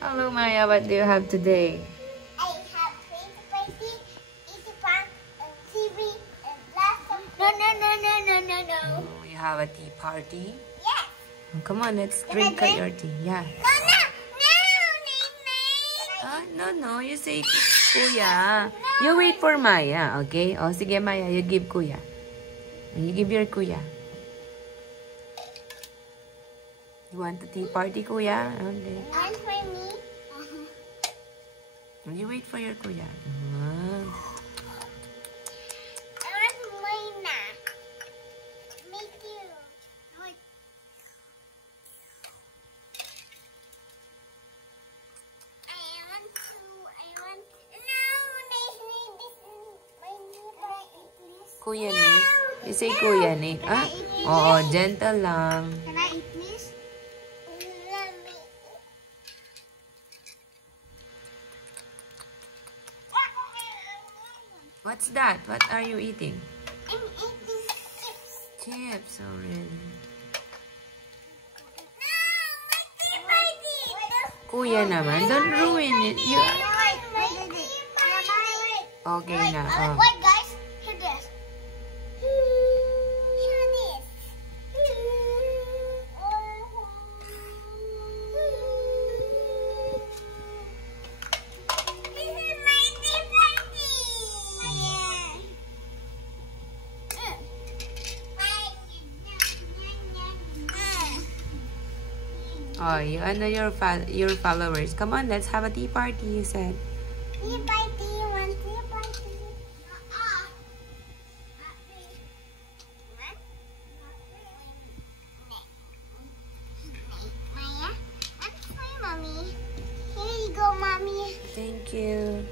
Hello, Maya. What do you have today? I have paper party, easy fun, and TV, and lots of... No. Oh, you have a tea party? Yes. Oh, come on, let's Can I drink drink? your tea. Yeah. No. You say Kuya. You wait for Maya, okay? Oh, sige, Maya. You give Kuya. You give your Kuya. You want the tea party, Kuya? Okay. And for me. You wait for your Kuya. I want mine now. Me too. Kuya Nate. You say Kuya Nate. Ah? Oo, gentle lang. Can I eat this? Let me. What's that? What are you eating? I'm eating chips. Chips, oh really? No, my tea party. Kuya naman, don't ruin it. You... Wait. Okay na. Oh. What, guys? Hear this. Hear this. This is my tea party. Oh, you and your followers. Come on, let's have a tea party, you said. Tea party, one tea party. Maya, that's my mommy. Here you go, mommy. Thank you.